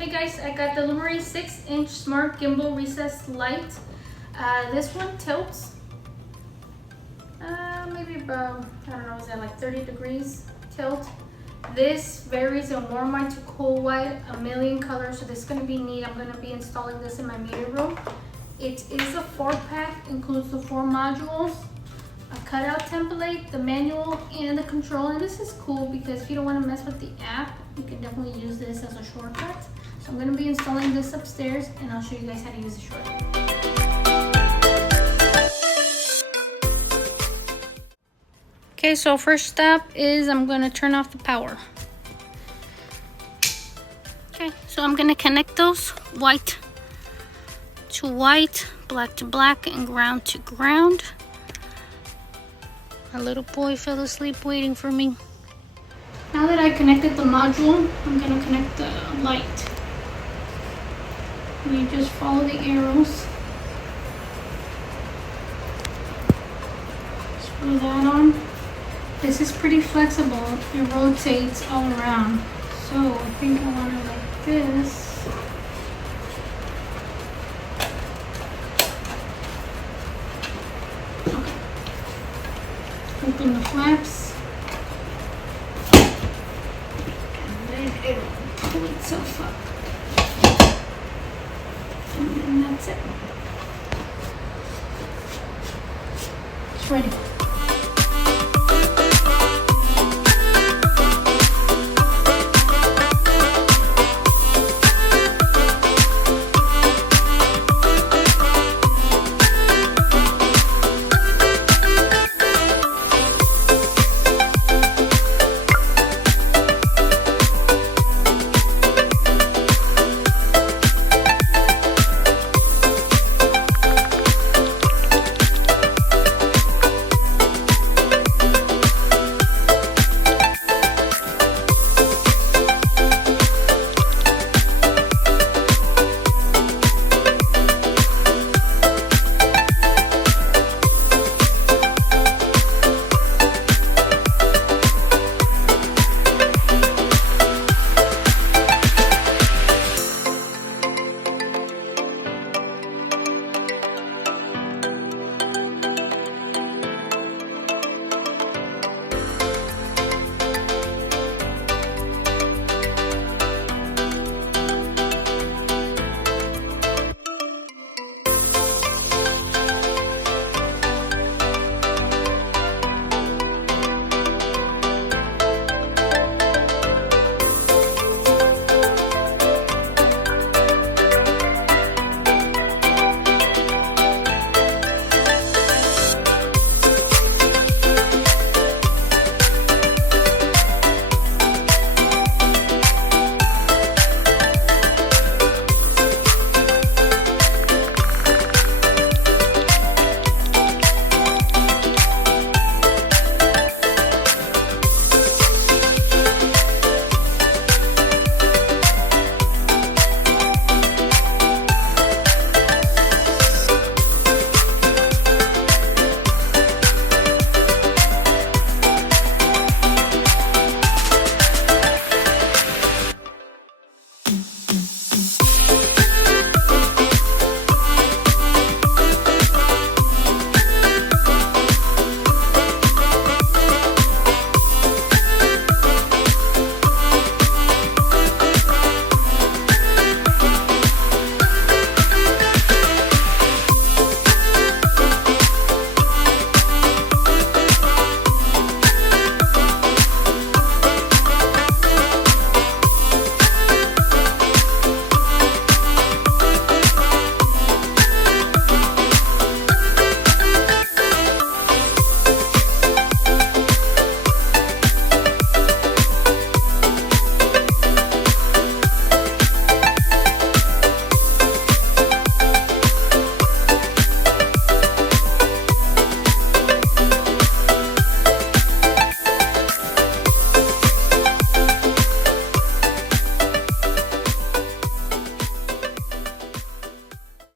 Hey guys, I got the Lumary 6-inch Smart Gimbal Recessed Light. This one tilts maybe about, I don't know, is that like 30 degrees tilt? This varies in warm white to cool white, a million colors, so this is going to be neat. I'm going to be installing this in my meeting room. It is a 4-pack, includes the 4 modules, a cutout template, the manual, and the control. And this is cool because if you don't want to mess with the app, you can definitely use this as a shortcut. So I'm going to be installing this upstairs, and I'll show you guys how to use the shortcut. Okay, so first step is I'm going to turn off the power. Okay, so I'm going to connect those white to white, black to black, and ground to ground. My little boy fell asleep waiting for me. Now that I connected the module, I'm going to connect the light. You just follow the arrows. Screw that on. This is pretty flexible. It rotates all around. So I think I want it like this. Okay. Open the flaps. And then it will pull itself up. And that's it. It's ready.